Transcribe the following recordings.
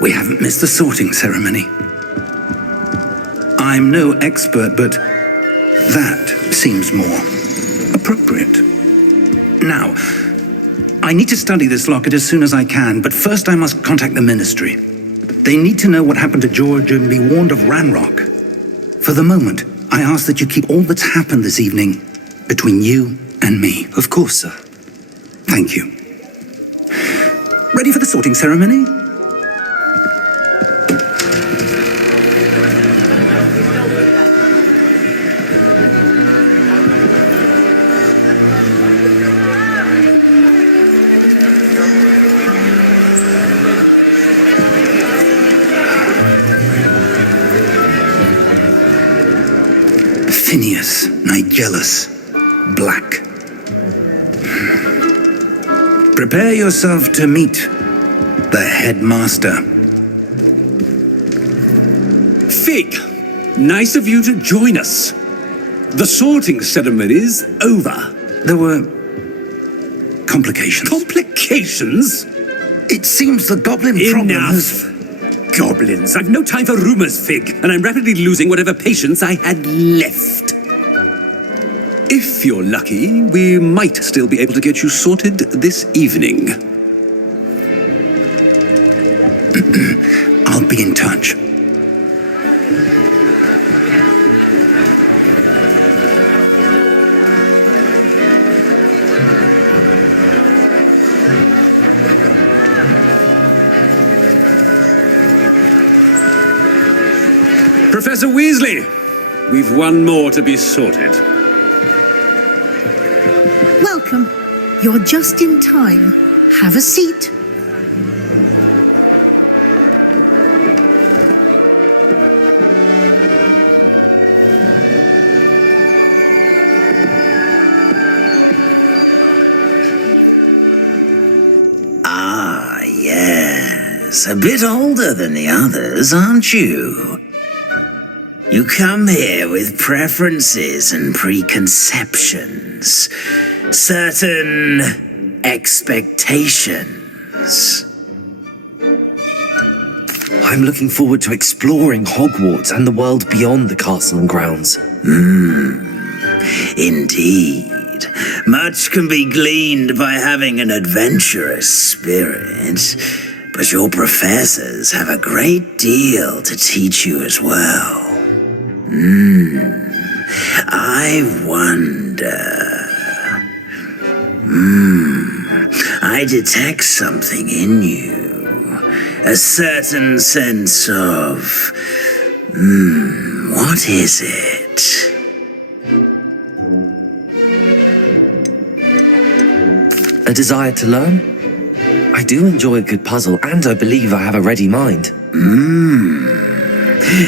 We haven't missed the sorting ceremony. I'm no expert, but that seems more appropriate. Now, I need to study this locket as soon as I can, but first I must contact the Ministry. They need to know what happened to George and be warned of Ranrock. For the moment, I ask that you keep all that's happened this evening between you and me. Of course, sir. Thank you. Ready for the sorting ceremony? Phineas, Nigellus, Black. Prepare yourself to meet the headmaster. Fig, nice of you to join us. The sorting ceremony's over. There were complications. Complications? It seems the goblin problem has... Goblins. I've no time for rumors, Fig, and I'm rapidly losing whatever patience I had left. If you're lucky, we might still be able to get you sorted this evening. I'll be in touch. Professor Weasley, we've one more to be sorted. Welcome. You're just in time. Have a seat. Ah, yes. A bit older than the others, aren't you? You come here with preferences and preconceptions. Certain expectations. I'm looking forward to exploring Hogwarts and the world beyond the castle and grounds. Indeed. Much can be gleaned by having an adventurous spirit, but your professors have a great deal to teach you as well. I wonder... I detect something in you. A certain sense of... what is it? A desire to learn? I do enjoy a good puzzle, and I believe I have a ready mind.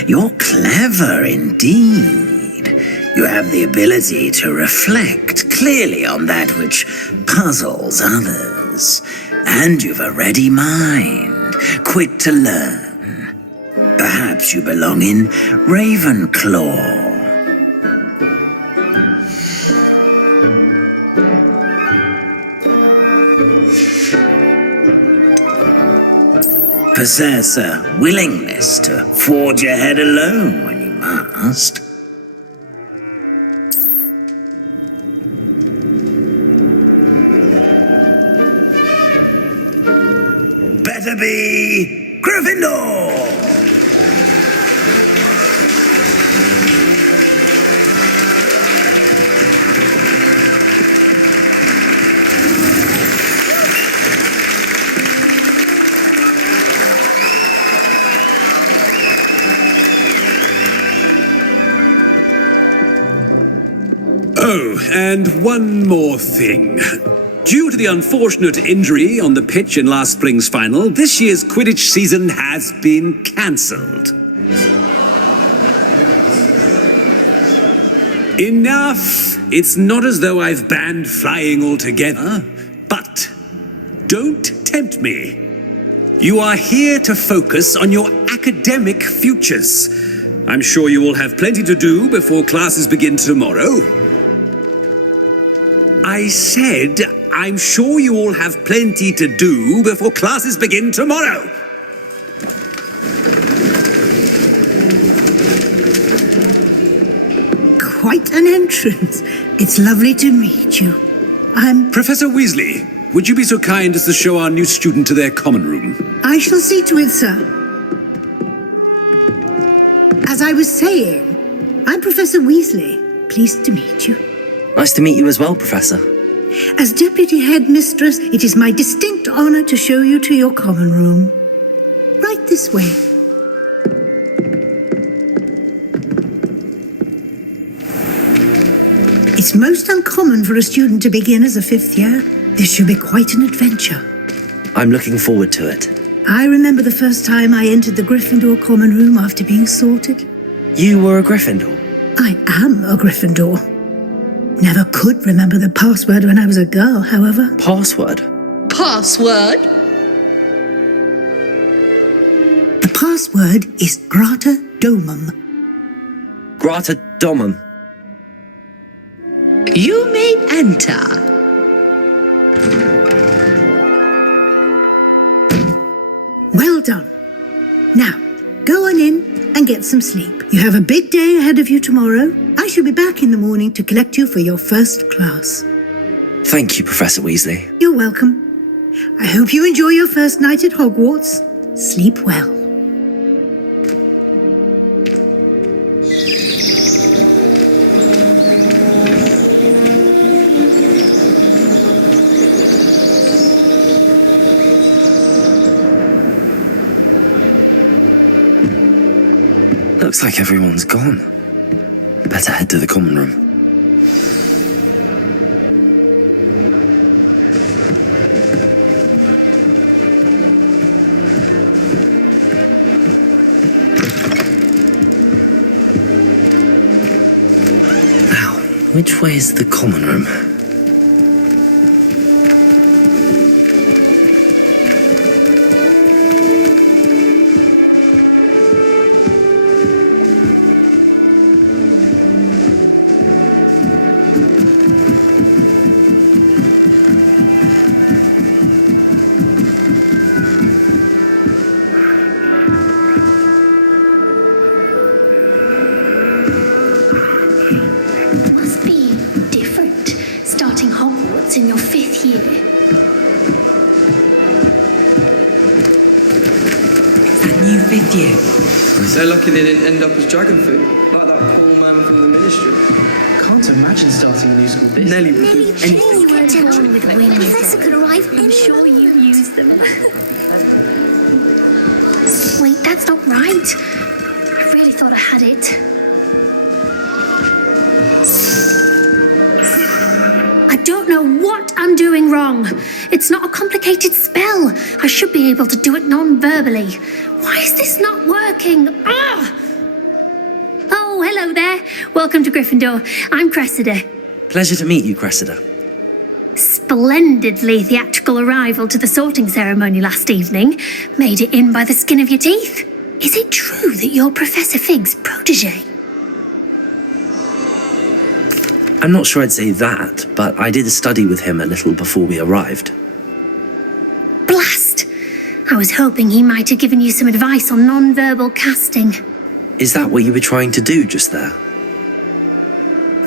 You're clever indeed. You have the ability to reflect clearly on that which puzzles others. And you've a ready mind, quick to learn. Perhaps you belong in Ravenclaw. Possess a willingness to forge ahead alone when you must. Better be Gryffindor! Oh, and one more thing. Due to the unfortunate injury on the pitch in last spring's final, this year's Quidditch season has been cancelled. Enough! It's not as though I've banned flying altogether, but don't tempt me. You are here to focus on your academic futures. I'm sure you will have plenty to do before classes begin tomorrow. I said, I'm sure you all have plenty to do before classes begin tomorrow. quite an entrance. It's lovely to meet you. Professor Weasley, would you be so kind as to show our new student to their common room? I shall see to it, sir. As I was saying, I'm Professor Weasley. Pleased to meet you. Nice to meet you as well, Professor. As Deputy Headmistress, it is my distinct honor to show you to your common room. Right this way. It's most uncommon for a student to begin as a fifth year. This should be quite an adventure. I'm looking forward to it. I remember the first time I entered the Gryffindor common room after being sorted. You were a Gryffindor? I am a Gryffindor. Never could remember the password when I was a girl, however. Password? Password? The password is Grata Domum. Grata Domum. You may enter. Well done. Now, go on in and get some sleep. You have a big day ahead of you tomorrow. I shall be back in the morning to collect you for your first class. Thank you, Professor Weasley. You're welcome. I hope you enjoy your first night at Hogwarts. Sleep well. Looks like everyone's gone. Better head to the common room. Now, which way is the common room? Must be different starting Hogwarts in your fifth year. That new fifth year. So lucky they didn't end up as dragon food, like that poor man from the ministry. Can't imagine starting a new school business. Nelly would do anything. You won't get on with wings. Professor could arrive. I'm sure you used them. Wait, that's not right. I really thought I had it. I don't know what I'm doing wrong. It's not a complicated spell. I should be able to do it non-verbally. Why is this not working? Ah! Oh, hello there. Welcome to Gryffindor. I'm Cressida. Pleasure to meet you, Cressida. Splendidly theatrical arrival to the sorting ceremony last evening. Made it in by the skin of your teeth. Is it true that you're Professor Fig's protege? I'm not sure I'd say that, but I did study with him a little before we arrived. Blast! I was hoping he might have given you some advice on non-verbal casting. Is that what you were trying to do just there?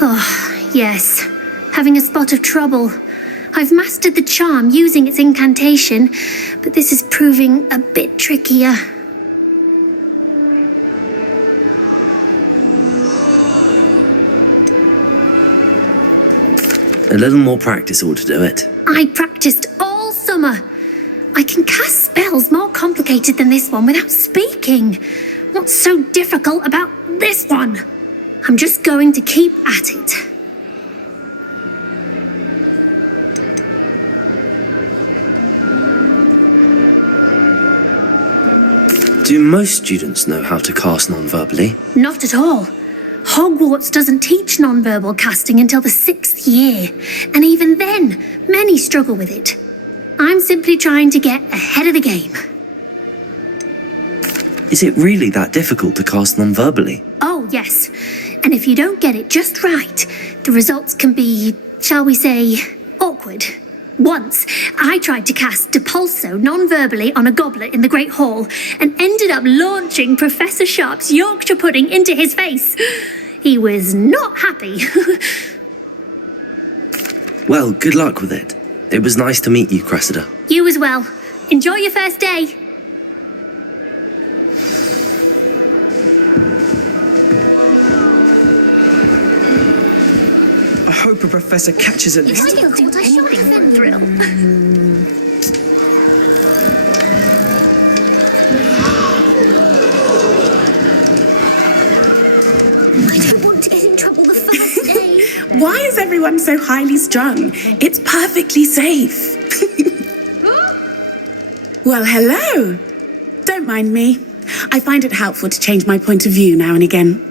Oh, yes. Having a spot of trouble. I've mastered the charm using its incantation, but this is proving a bit trickier. A little more practice ought to do it. I practiced all summer. I can cast spells more complicated than this one without speaking. What's so difficult about this one? I'm just going to keep at it. Do most students know how to cast non-verbally? Not at all. Hogwarts doesn't teach non-verbal casting until the 6th year, and even then, many struggle with it. I'm simply trying to get ahead of the game. Is it really that difficult to cast non-verbally? Oh, yes. And if you don't get it just right, the results can be, shall we say, awkward. Once, I tried to cast Depulso non-verbally on a goblet in the Great Hall and ended up launching Professor Sharp's Yorkshire pudding into his face. He was not happy. Well, good luck with it. It was nice to meet you, Cressida. You as well. Enjoy your first day. I hope a professor catches it this I time. can do anything thrill. I don't want to get in trouble the first day. Why is everyone so highly strung? It's perfectly safe. Well, hello. Don't mind me. I find it helpful to change my point of view now and again.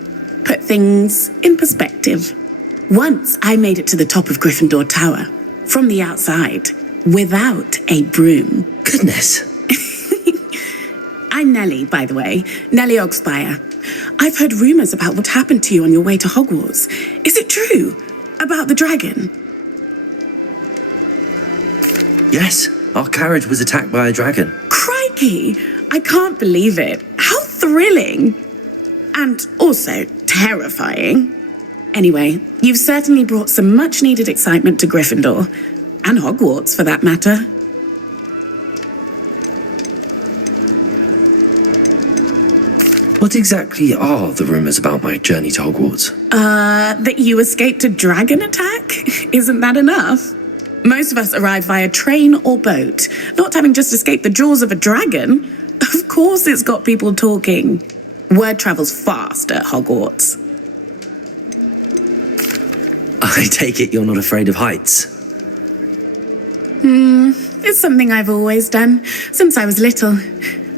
Put things in perspective. Once I made it to the top of Gryffindor Tower, from the outside, without a broom. Goodness. I'm Nellie, by the way. Nellie Ogspire. I've heard rumours about what happened to you on your way to Hogwarts. Is it true? About the dragon? Yes, our carriage was attacked by a dragon. Crikey! I can't believe it. How thrilling! And also terrifying. Anyway, you've certainly brought some much-needed excitement to Gryffindor. And Hogwarts, for that matter. What exactly are the rumours about my journey to Hogwarts? That you escaped a dragon attack? Isn't that enough? Most of us arrive via train or boat, not having just escaped the jaws of a dragon. Of course it's got people talking. Word travels fast at Hogwarts. I take it you're not afraid of heights. It's something I've always done, since I was little.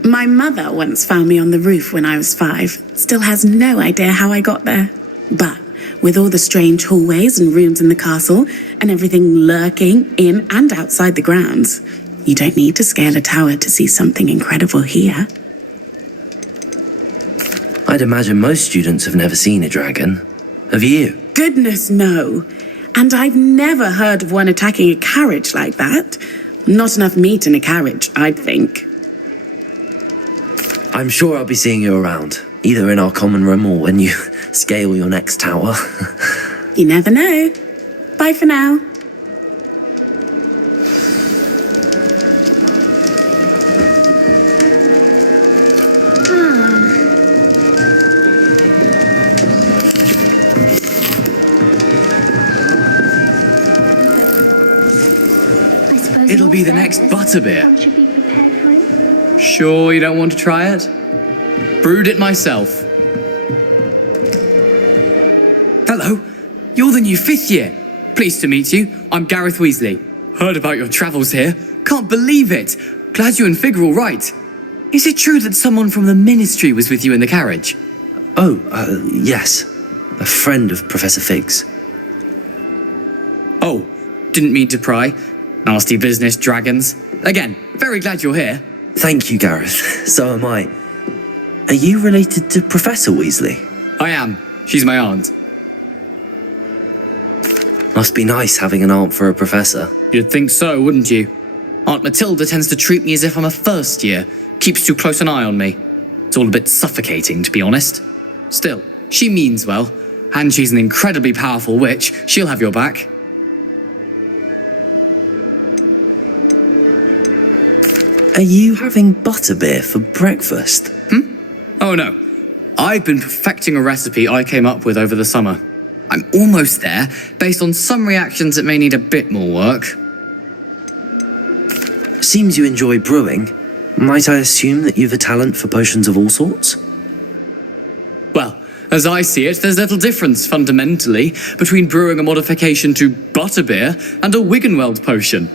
My mother once found me on the roof when I was 5. Still has no idea how I got there. But with all the strange hallways and rooms in the castle, and everything lurking in and outside the grounds, you don't need to scale a tower to see something incredible here. I'd imagine most students have never seen a dragon. Have you? Goodness, no. And I've never heard of one attacking a carriage like that. Not enough meat in a carriage, I'd think. I'm sure I'll be seeing you around, either in our common room or when you scale your next tower. You never know. Bye for now. It'll be the next butterbeer. Should be prepared for it. Sure you don't want to try it? Brewed it myself. Hello, you're the new 5th year. Pleased to meet you. I'm Gareth Weasley. Heard about your travels here. Can't believe it. Glad you and Fig are all right. Is it true that someone from the Ministry was with you in the carriage? Oh, yes. A friend of Professor Fig's. Oh, didn't mean to pry. Nasty business, dragons. Again, very glad you're here. Thank you, Gareth. So am I. Are you related to Professor Weasley? I am. She's my aunt. Must be nice having an aunt for a professor. You'd think so, wouldn't you? Aunt Matilda tends to treat me as if I'm a first year. Keeps too close an eye on me. It's all a bit suffocating, to be honest. Still, she means well. And she's an incredibly powerful witch. She'll have your back. Are you having butterbeer for breakfast? Oh no. I've been perfecting a recipe I came up with over the summer. I'm almost there, based on some reactions that may need a bit more work. Seems you enjoy brewing. Might I assume that you've a talent for potions of all sorts? Well, as I see it, there's little difference, fundamentally, between brewing a modification to butterbeer and a Wiggenweld potion.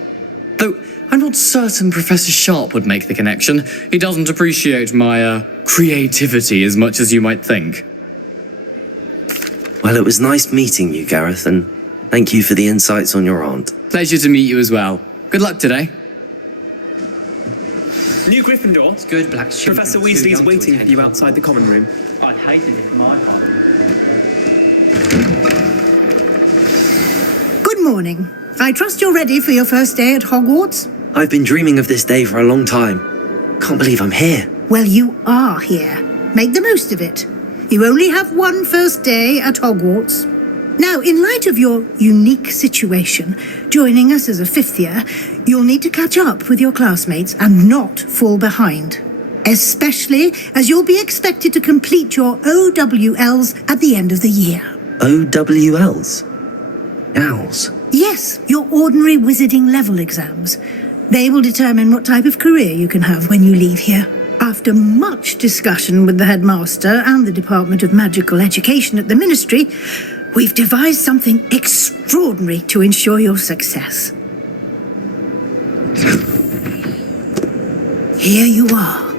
Though, I'm not certain Professor Sharp would make the connection. He doesn't appreciate my, creativity as much as you might think. Well, it was nice meeting you, Gareth, and thank you for the insights on your aunt. Pleasure to meet you as well. Good luck today. New Gryffindor. It's good, Black Sheep. Professor Weasley's waiting for you outside the common room. I'd hate it if my father. Good morning. I trust you're ready for your first day at Hogwarts? I've been dreaming of this day for a long time. Can't believe I'm here. Well, you are here. Make the most of it. You only have one first day at Hogwarts. Now, in light of your unique situation, joining us as a fifth year, you'll need to catch up with your classmates and not fall behind. Especially as you'll be expected to complete your OWLs at the end of the year. OWLs? Owls? Yes, your ordinary wizarding level exams. They will determine what type of career you can have when you leave here. After much discussion with the headmaster and the Department of Magical Education at the Ministry, we've devised something extraordinary to ensure your success. Here you are.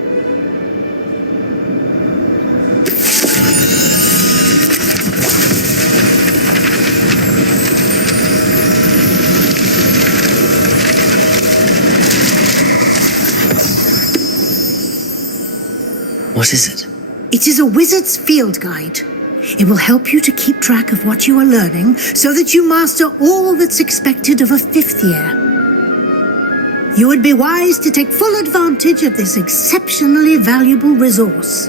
What is it? It is a wizard's field guide. It will help you to keep track of what you are learning so that you master all that's expected of a fifth year. You would be wise to take full advantage of this exceptionally valuable resource.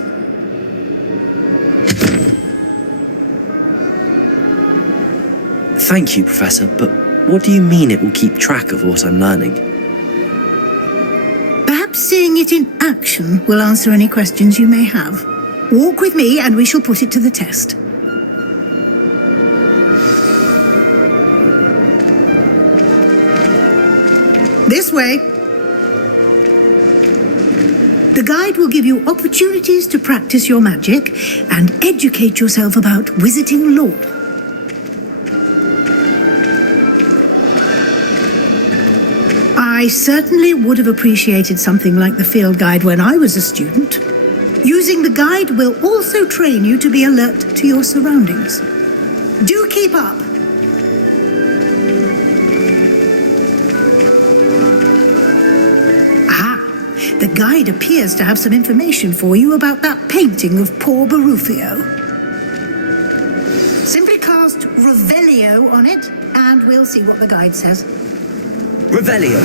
Thank you, Professor, but what do you mean it will keep track of what I'm learning? Perhaps seeing it in action will answer any questions you may have. Walk with me and we shall put it to the test. This way. The guide will give you opportunities to practice your magic and educate yourself about wizarding lore. I certainly would have appreciated something like the field guide when I was a student. Using the guide will also train you to be alert to your surroundings. Do keep up. The guide appears to have some information for you about that painting of poor Barufio. Simply cast Revelio on it, and we'll see what the guide says. Revelio.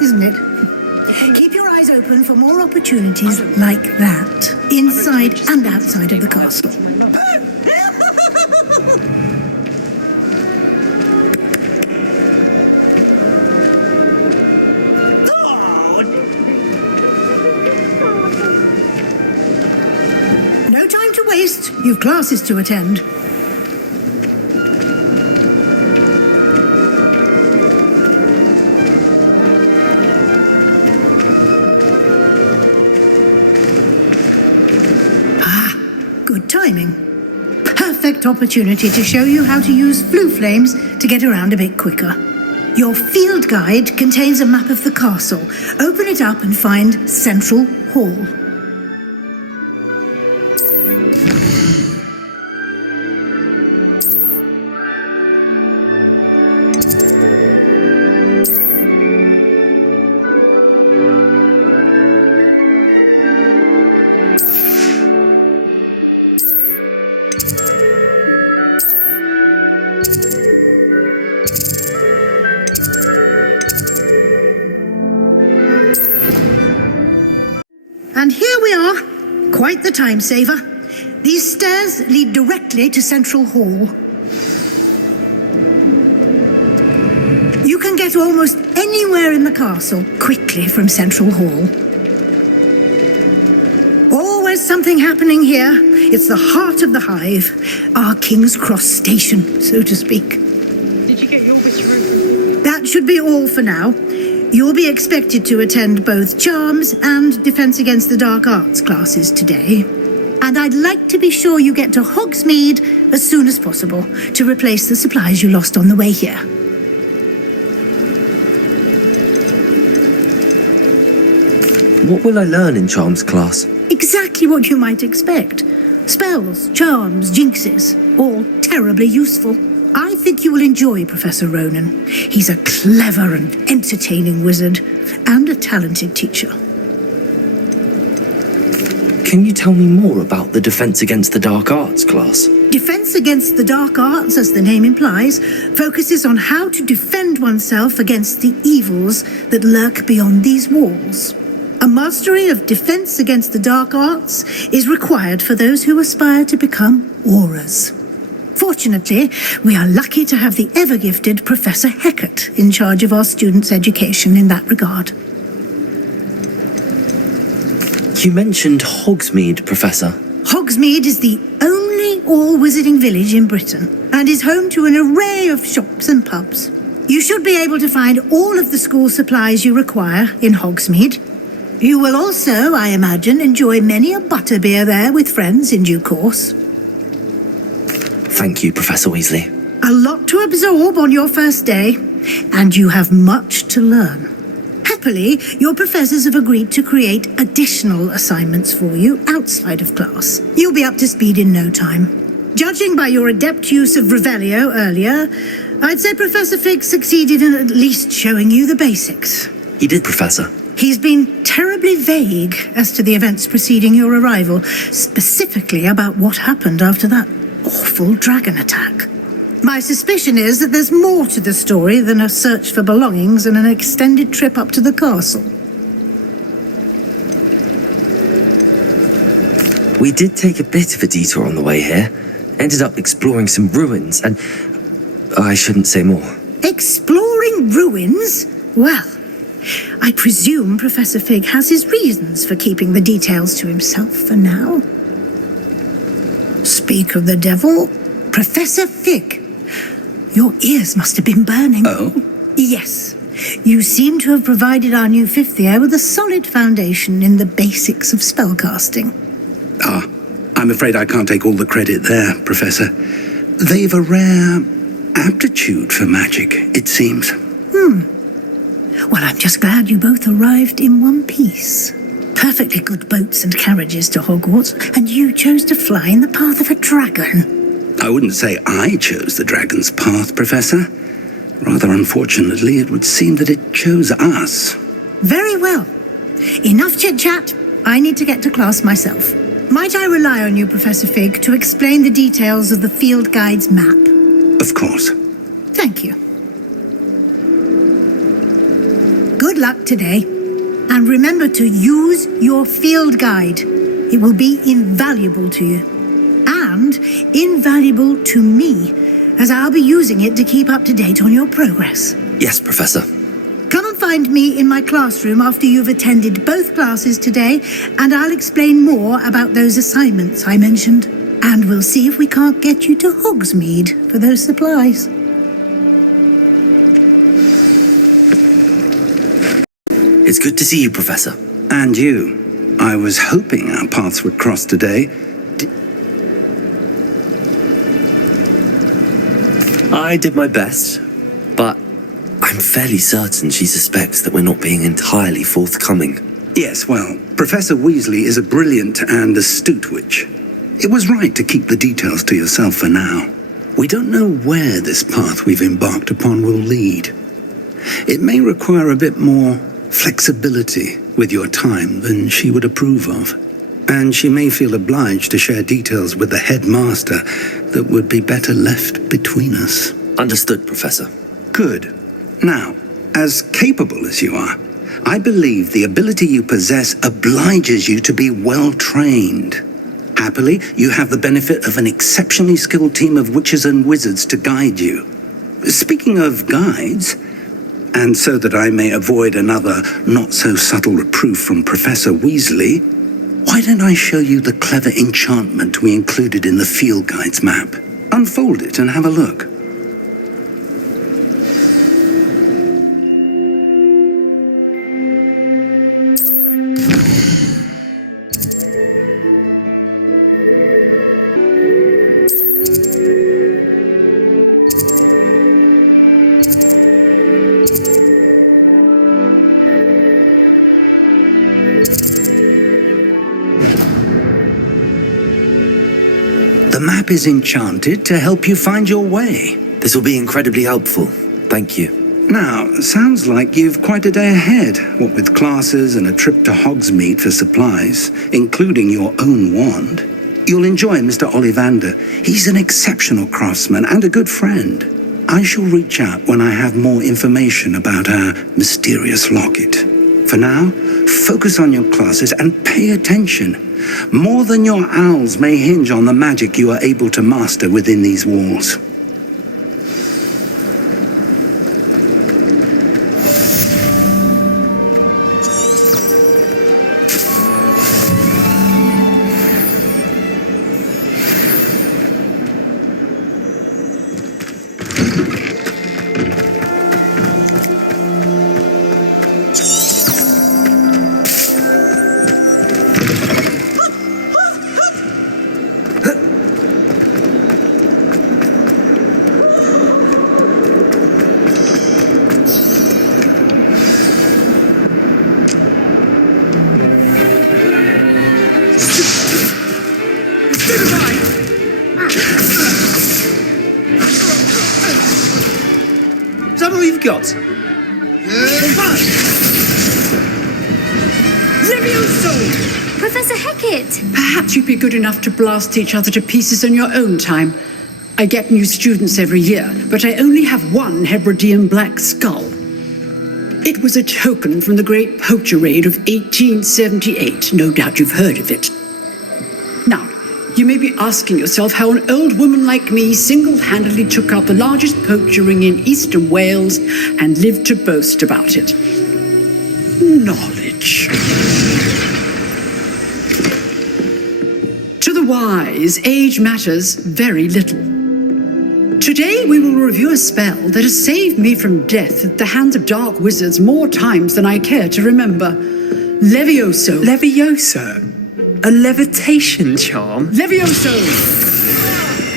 Isn't it? Keep your eyes open for more opportunities like that, inside and outside of the castle. No time to waste. You've classes to attend. Timing. Perfect opportunity to show you how to use flue flames to get around a bit quicker. Your field guide contains a map of the castle. Open it up and find Central Hall. And here we are. Quite the time saver. These stairs lead directly to Central Hall. You can get almost anywhere in the castle quickly from Central Hall. Always something happening here. It's the heart of the hive, our King's Cross station, so to speak. Did you get your wish room? That should be all for now. You'll be expected to attend both Charms and Defense Against the Dark Arts classes today. And I'd like to be sure you get to Hogsmeade as soon as possible to replace the supplies you lost on the way here. What will I learn in charms class? Exactly what you might expect. Spells, charms, jinxes, all terribly useful. I think you will enjoy Professor Ronan. He's a clever and entertaining wizard, and a talented teacher. Can you tell me more about the Defense Against the Dark Arts class? Defense Against the Dark Arts, as the name implies, focuses on how to defend oneself against the evils that lurk beyond these walls. A mastery of Defense Against the Dark Arts is required for those who aspire to become auras. Fortunately, we are lucky to have the ever-gifted Professor Heckert in charge of our students' education in that regard. You mentioned Hogsmeade, Professor. Hogsmeade is the only all-wizarding village in Britain and is home to an array of shops and pubs. You should be able to find all of the school supplies you require in Hogsmeade. You will also, I imagine, enjoy many a butterbeer there with friends in due course. Thank you, Professor Weasley. A lot to absorb on your first day, and you have much to learn. Happily, your professors have agreed to create additional assignments for you outside of class. You'll be up to speed in no time. Judging by your adept use of Revelio earlier, I'd say Professor Fig succeeded in at least showing you the basics. He did, Professor. He's been terribly vague as to the events preceding your arrival, specifically about what happened after that awful dragon attack. My suspicion is that there's more to the story than a search for belongings and an extended trip up to the castle. We did take a bit of a detour on the way here. Ended up exploring some ruins and... I shouldn't say more. Exploring ruins? Well, I presume Professor Fig has his reasons for keeping the details to himself for now. Speak of the devil, Professor Fig. Your ears must have been burning. Oh? Yes. You seem to have provided our new fifth year with a solid foundation in the basics of spellcasting. Ah, I'm afraid I can't take all the credit there, Professor. They've a rare aptitude for magic, it seems. Well, I'm just glad you both arrived in one piece. Perfectly good boats and carriages to Hogwarts, and you chose to fly in the path of a dragon. I wouldn't say I chose the dragon's path, Professor. Rather unfortunately, it would seem that it chose us. Very well. Enough chit-chat. I need to get to class myself. Might I rely on you, Professor Fig, to explain the details of the field guide's map? Of course. Thank you. Good luck today. And remember to use your field guide. It will be invaluable to you. And invaluable to me, as I'll be using it to keep up to date on your progress. Yes, Professor. Come and find me in my classroom after you've attended both classes today, and I'll explain more about those assignments I mentioned. And we'll see if we can't get you to Hogsmeade for those supplies. It's good to see you, Professor. And you. I was hoping our paths would cross today. I did my best, but I'm fairly certain she suspects that we're not being entirely forthcoming. Yes, well, Professor Weasley is a brilliant and astute witch. It was right to keep the details to yourself for now. We don't know where this path we've embarked upon will lead. It may require a bit more flexibility with your time than she would approve of. And she may feel obliged to share details with the headmaster that would be better left between us. Understood, Professor. Good. Now, as capable as you are, I believe the ability you possess obliges you to be well trained. Happily, you have the benefit of an exceptionally skilled team of witches and wizards to guide you. Speaking of guides, and so that I may avoid another not-so-subtle reproof from Professor Weasley, why don't I show you the clever enchantment we included in the field guide's map? Unfold it and have a look. The map is enchanted to help you find your way. This will be incredibly helpful. Thank you. Now, sounds like you've quite a day ahead, what with classes and a trip to Hogsmeade for supplies, including your own wand. You'll enjoy Mr. Ollivander. He's an exceptional craftsman and a good friend. I shall reach out when I have more information about our mysterious locket. For now, focus on your classes and pay attention. More than your owls may hinge on the magic you are able to master within these walls. Is that all you've got? Levioso! Professor Hecat! Perhaps you'd be good enough to blast each other to pieces in your own time. I get new students every year, but I only have one Hebridean black skull. It was a token from the Great Poacher Raid of 1878. No doubt you've heard of it. Now, you may be asking yourself how an old woman like me single-handedly took out the largest poacher ring in eastern Wales and lived to boast about it. Knowledge. To the wise, age matters very little. Today we will review a spell that has saved me from death at the hands of dark wizards more times than I care to remember. Levioso. Levioso? A levitation charm? Levioso!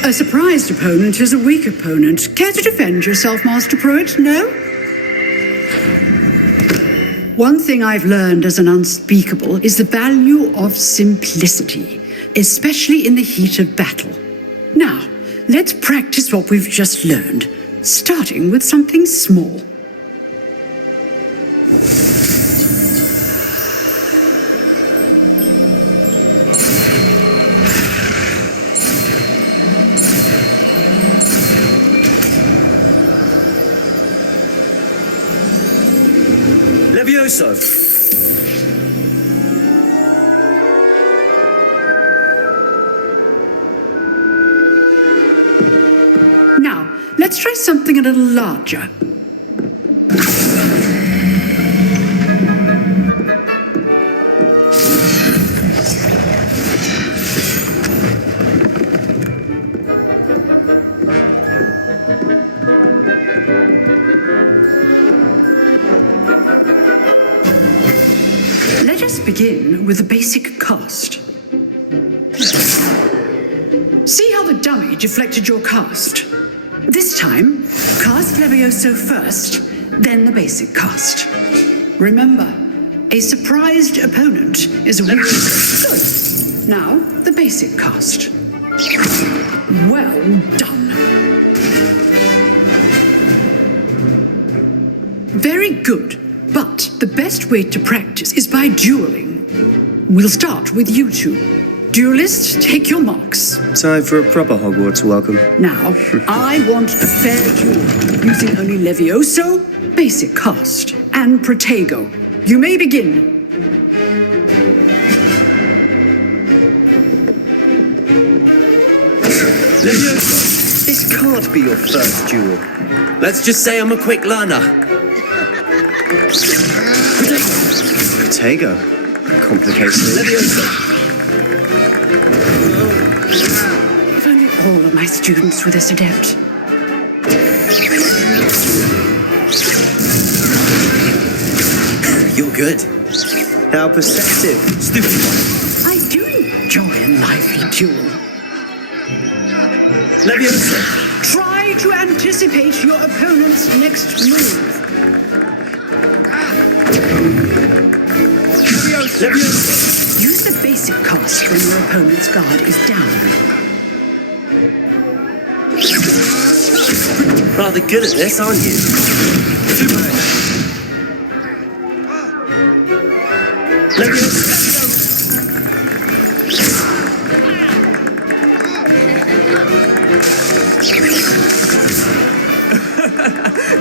A surprised opponent is a weak opponent. Care to defend yourself, Master Pruitt? No? One thing I've learned as an unspeakable is the value of simplicity, especially in the heat of battle. Now, let's practice what we've just learned, starting with something small. Levioso! Now, let's try something a little larger. Let us begin with the basic cast. See how the dummy deflected your cast? This time, cast Levioso first, then the basic cast. Remember, a surprised opponent is a weakness. Good. Now, the basic cast. Well done. Very good. But the best way to practice is by dueling. We'll start with you two. Duelists, take your marks. Time for a proper Hogwarts welcome. Now, I want a fair duel, using only Levioso, basic cast, and Protego. You may begin. Levioso, this can't be your first duel. Let's just say I'm a quick learner. Protego. Complicated. Levioso. If only all of my students were this adept. You're good. How perceptive. Stupid one. I do enjoy a lively duel. Levioso. Try to anticipate your opponent's next move. Levioso. Use the basic cast when your opponent's guard is down. Rather good at this, aren't you?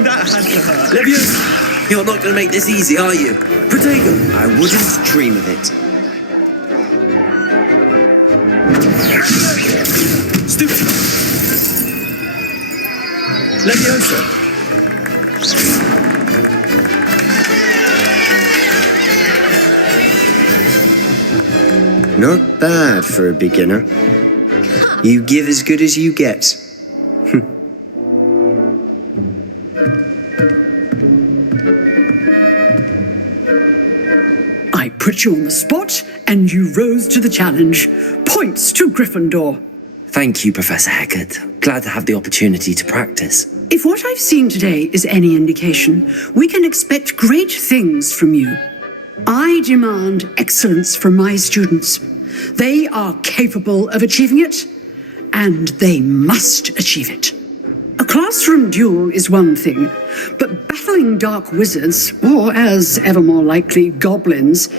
That had to hurt. Leviosa! You're not going to make this easy, are you? Protego! I wouldn't dream of it. Stupid! Leviosa! Not bad for a beginner. You give as good as you get. I put you on the spot, and you rose to the challenge. Points to Gryffindor. Thank you, Professor Heckard. Glad to have the opportunity to practice. If what I've seen today is any indication, we can expect great things from you. I demand excellence from my students. They are capable of achieving it, and they must achieve it. A classroom duel is one thing, but battling dark wizards, or as ever more likely, goblins,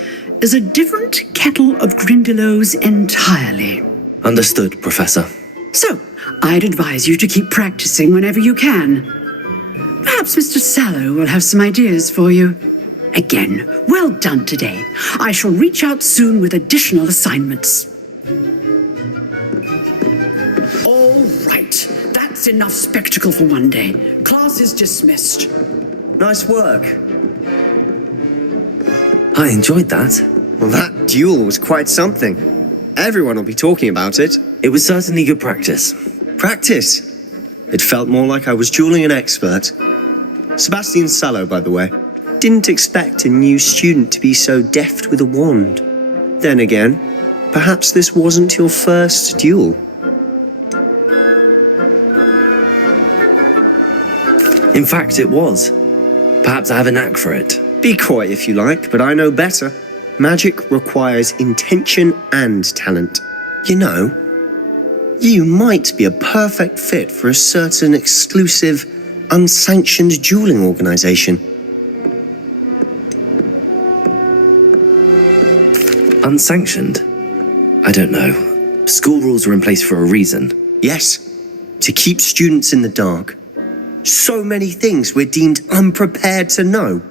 is a different kettle of Grindylows entirely. Understood, Professor. So, I'd advise you to keep practicing whenever you can. Perhaps Mr. Sallow will have some ideas for you. Again, well done today. I shall reach out soon with additional assignments. All right, that's enough spectacle for one day. Class is dismissed. Nice work. I enjoyed that. Well, that duel was quite something. Everyone will be talking about it. It was certainly good practice. Practice? It felt more like I was dueling an expert. Sebastian Sallow, by the way. Didn't expect a new student to be so deft with a wand. Then again, perhaps this wasn't your first duel. In fact, it was. Perhaps I have a knack for it. Be coy if you like, but I know better. Magic requires intention and talent. You know, you might be a perfect fit for a certain exclusive, unsanctioned dueling organization. Unsanctioned? I don't know. School rules are in place for a reason. Yes, to keep students in the dark. So many things we're deemed unprepared to know.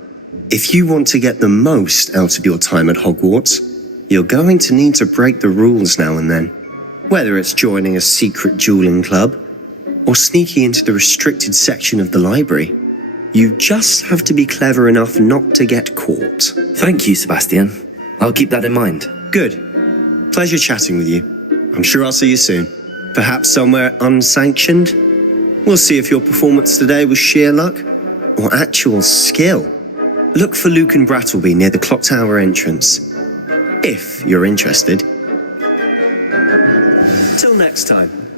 If you want to get the most out of your time at Hogwarts, you're going to need to break the rules now and then. Whether it's joining a secret dueling club or sneaking into the restricted section of the library, you just have to be clever enough not to get caught. Thank you, Sebastian. I'll keep that in mind. Good. Pleasure chatting with you. I'm sure I'll see you soon. Perhaps somewhere unsanctioned? We'll see if your performance today was sheer luck or actual skill. Look for Luke and Brattleby near the clock tower entrance, if you're interested. Till next time.